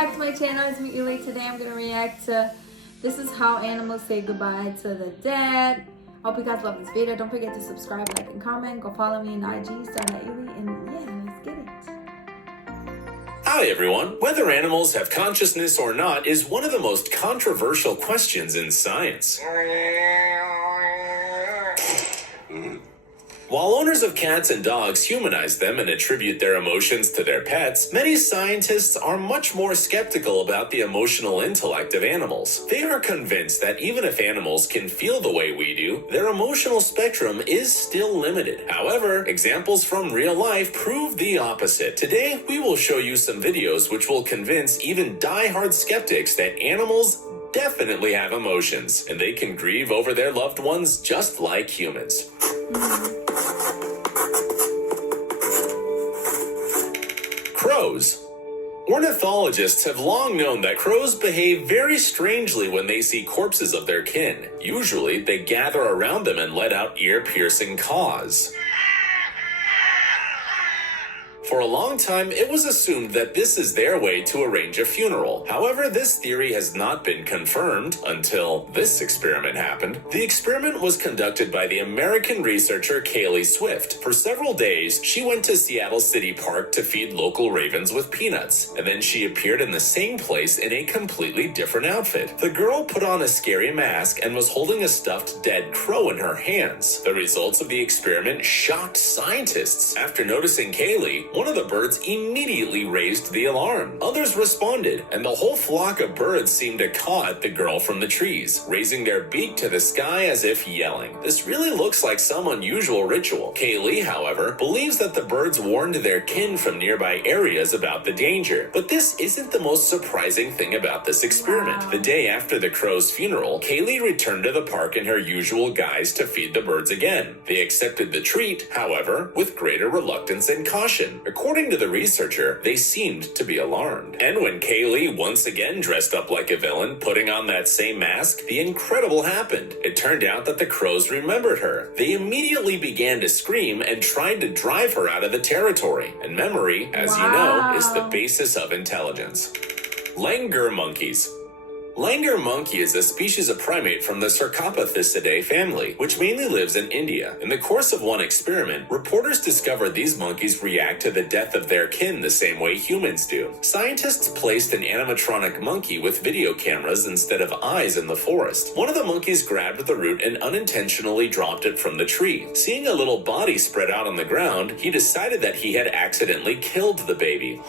back to my channel. It's me, Ylli. Today I'm going to react to This Is How Animals Say Goodbye to the Dead. I hope you guys love this video. Don't forget to subscribe, like, and comment. Go follow me on IG, Star.ylli, and yeah, let's get it. Hi everyone. Whether animals have consciousness or not is one of the most controversial questions in science. While owners of cats and dogs humanize them and attribute their emotions to their pets, many scientists are much more skeptical about the emotional intellect of animals. They are convinced that even if animals can feel the way we do, their emotional spectrum is still limited. However, examples from real life prove the opposite. Today, we will show you some videos which will convince even die-hard skeptics that animals definitely have emotions, and they can grieve over their loved ones just like humans. Crows. Ornithologists have long known that crows behave very strangely when they see corpses of their kin. Usually, they gather around them and let out ear-piercing caws. For a long time, it was assumed that this is their way to arrange a funeral. However, this theory has not been confirmed until this experiment happened. The experiment was conducted by the American researcher Ylli Swift. For several days, she went to Seattle City Park to feed local ravens with peanuts, and then she appeared in the same place in a completely different outfit. The girl put on a scary mask and was holding a stuffed dead crow in her hands. The results of the experiment shocked scientists. After noticing Ylli, one of the birds immediately raised the alarm. Others responded, and the whole flock of birds seemed to caw at the girl from the trees, raising their beak to the sky as if yelling. This really looks like some unusual ritual. Ylli, however, believes that the birds warned their kin from nearby areas about the danger. But this isn't the most surprising thing about this experiment. The day after the crow's funeral, Ylli returned to the park in her usual guise to feed the birds again. They accepted the treat, however, with greater reluctance and caution. According to the researcher, they seemed to be alarmed. And when Ylli once again dressed up like a villain, putting on that same mask, the incredible happened. It turned out that the crows remembered her. They immediately began to scream and tried to drive her out of the territory. And memory, as you know, is the basis of intelligence. Langur monkeys. Langur monkey is a species of primate from the Cercopothecidae family, which mainly lives in India. In the course of one experiment, reporters discovered these monkeys react to the death of their kin the same way humans do. Scientists placed an animatronic monkey with video cameras instead of eyes in the forest. One of the monkeys grabbed the root and unintentionally dropped it from the tree. Seeing a little body spread out on the ground, he decided that he had accidentally killed the baby.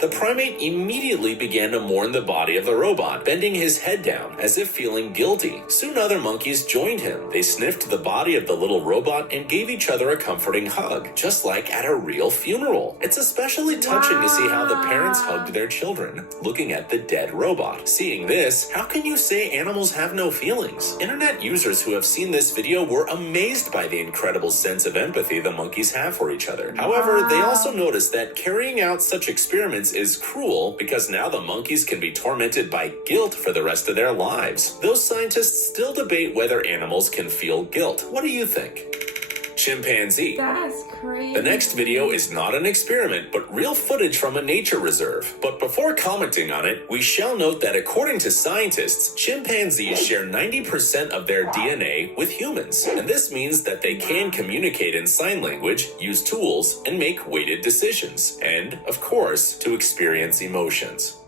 The primate immediately began to mourn the body of the robot, bending his head down as if feeling guilty. Soon other monkeys joined him. They sniffed the body of the little robot and gave each other a comforting hug, just like at a real funeral. It's especially touching to see how the parents hugged their children, looking at the dead robot. Seeing this, how can you say animals have no feelings? Internet users who have seen this video were amazed by the incredible sense of empathy the monkeys have for each other. However, they also noticed that carrying out such experiments is cruel because now the monkeys can be tormented by guilt for the rest of their lives. Those scientists still debate whether animals can feel guilt. What do you think? Chimpanzee. That's crazy. The next video is not an experiment, but real footage from a nature reserve. But before commenting on it, we shall note that according to scientists, chimpanzees share 90% of their DNA with humans. And this means that they can communicate in sign language, use tools, and make weighted decisions. And, of course, to experience emotions.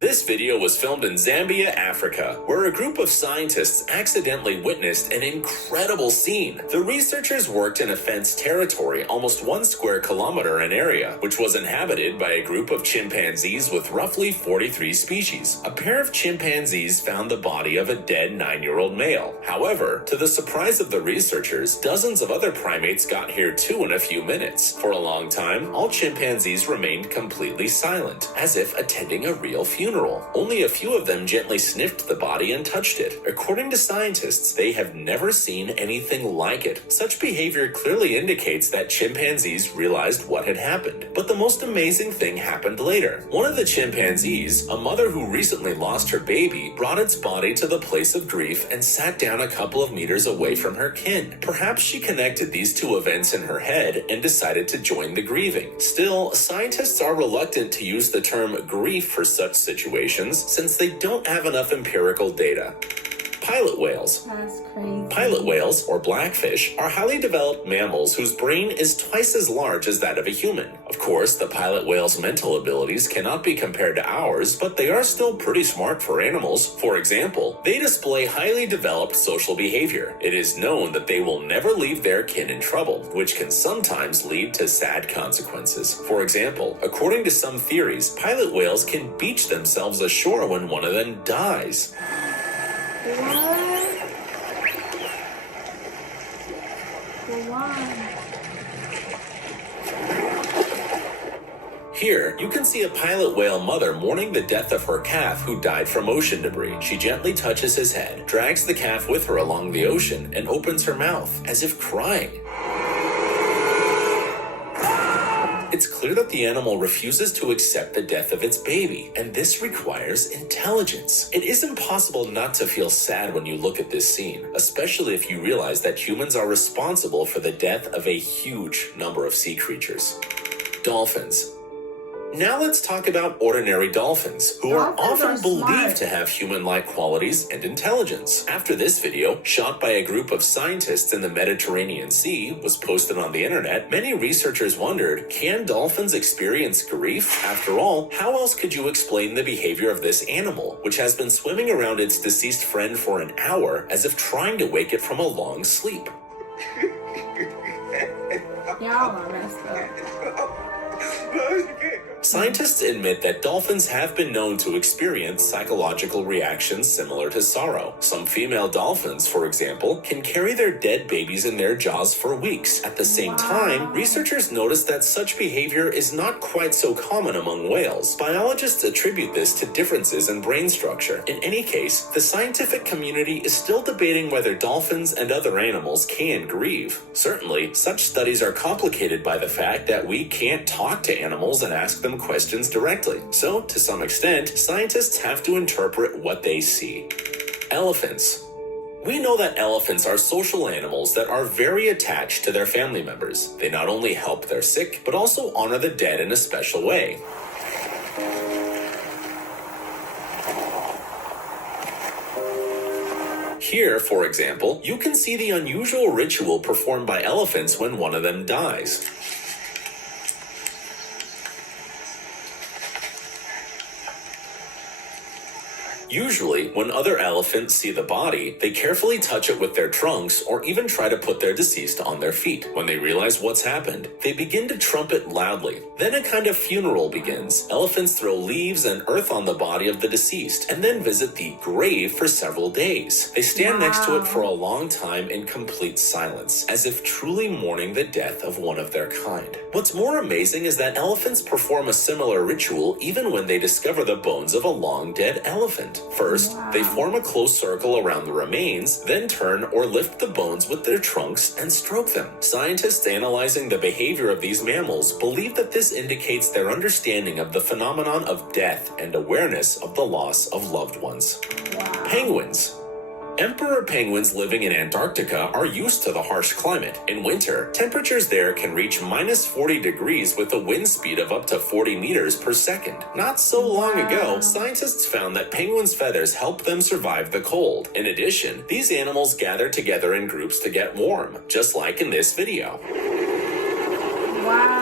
This video was filmed in Zambia, Africa, where a group of scientists accidentally witnessed an incredible scene. The researchers worked in a fenced territory almost 1 square kilometer in area, which was inhabited by a group of chimpanzees with roughly 43 species. A pair of chimpanzees found the body of a dead 9-year-old male. However, to the surprise of the researchers, dozens of other primates got here too in a few minutes. For a long time, all chimpanzees remained completely silent, as if attending a real funeral. funeral. Only a few of them gently sniffed the body and touched it. According to scientists, they have never seen anything like it. Such behavior clearly indicates that chimpanzees realized what had happened. But the most amazing thing happened later. One of the chimpanzees, a mother who recently lost her baby, brought its body to the place of grief and sat down a couple of meters away from her kin. Perhaps she connected these two events in her head and decided to join the grieving. Still, scientists are reluctant to use the term grief for such situations since they don't have enough empirical data. Pilot whales. That's crazy. Pilot whales, or blackfish, are highly developed mammals whose brain is twice as large as that of a human. Of course, the pilot whale's mental abilities cannot be compared to ours, but they are still pretty smart for animals. For example, they display highly developed social behavior. It is known that they will never leave their kin in trouble, which can sometimes lead to sad consequences. For example, according to some theories, pilot whales can beach themselves ashore when one of them dies. What? For why? Here, you can see a pilot whale mother mourning the death of her calf who died from ocean debris. She gently touches his head, drags the calf with her along the ocean, and opens her mouth, as if crying. It's clear that the animal refuses to accept the death of its baby, and this requires intelligence. It is impossible not to feel sad when you look at this scene, especially if you realize that humans are responsible for the death of a huge number of sea creatures. Dolphins. Now let's talk about ordinary dolphins, who are often believed to have human-like qualities and intelligence. After this video, shot by a group of scientists in the Mediterranean Sea, was posted on the internet, many researchers wondered, can dolphins experience grief? After all, how else could you explain the behavior of this animal, which has been swimming around its deceased friend for an hour, as if trying to wake it from a long sleep? Y'all are messed up. Scientists admit that dolphins have been known to experience psychological reactions similar to sorrow. Some female dolphins, for example, can carry their dead babies in their jaws for weeks. At the same time, researchers noticed that such behavior is not quite so common among whales. Biologists attribute this to differences in brain structure. In any case, the scientific community is still debating whether dolphins and other animals can grieve. Certainly, such studies are complicated by the fact that we can't talk to animals and ask them questions directly. So, to some extent, scientists have to interpret what they see. Elephants. We know that elephants are social animals that are very attached to their family members. They not only help their sick, but also honor the dead in a special way. Here, for example, you can see the unusual ritual performed by elephants when one of them dies. Usually, when other elephants see the body, they carefully touch it with their trunks or even try to put their deceased on their feet. When they realize what's happened, they begin to trumpet loudly. Then a kind of funeral begins. Elephants throw leaves and earth on the body of the deceased and then visit the grave for several days. They stand next to it for a long time in complete silence, as if truly mourning the death of one of their kind. What's more amazing is that elephants perform a similar ritual even when they discover the bones of a long dead elephant. First, they form a close circle around the remains, then turn or lift the bones with their trunks and stroke them. Scientists analyzing the behavior of these mammals believe that this indicates their understanding of the phenomenon of death and awareness of the loss of loved ones. Penguins. Emperor penguins living in Antarctica are used to the harsh climate. In winter, temperatures there can reach -40 degrees with a wind speed of up to 40 meters per second. Not so long ago, scientists found that penguins' feathers help them survive the cold. In addition, these animals gather together in groups to get warm, just like in this video. Wow.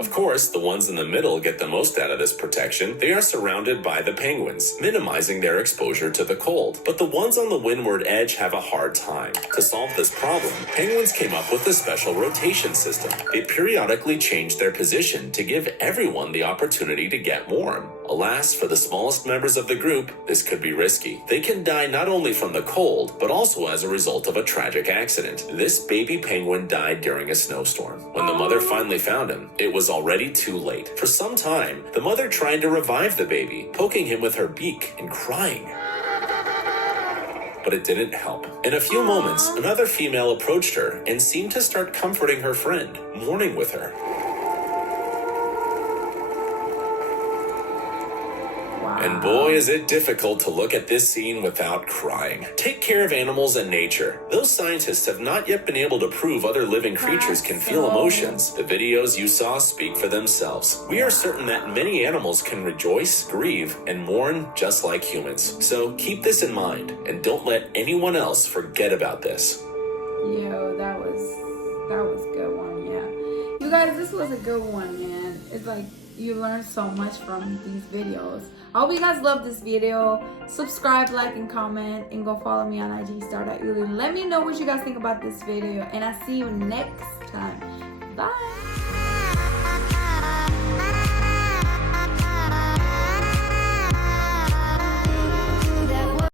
Of course, the ones in the middle get the most out of this protection. They are surrounded by the penguins, minimizing their exposure to the cold. But the ones on the windward edge have a hard time. To solve this problem, penguins came up with a special rotation system. They periodically changed their position to give everyone the opportunity to get warm. A Alas, for the smallest members of the group, this could be risky. They can die not only from the cold, but also as a result of a tragic accident. This baby penguin died during a snowstorm. When the mother finally found him, it was already too late. For some time, the mother tried to revive the baby, poking him with her beak and crying. But it didn't help. In a few moments, another female approached her and seemed to start comforting her friend, mourning with her. And boy, is it difficult to look at this scene without crying. Take care of animals and nature. Those scientists have not yet been able to prove other living creatures can feel emotions. The videos you saw speak for themselves. We are certain that many animals can rejoice, grieve, and mourn just like humans. So keep this in mind and don't let anyone else forget about this. Yo, that was a good one, yeah. You guys, this was a good one, man. It's like you learn so much from these videos. I hope you guys love this video. Subscribe, like, and comment, and go follow me on IG Star.ylli. Let me know what you guys think about this video, and I'll see you next time. Bye.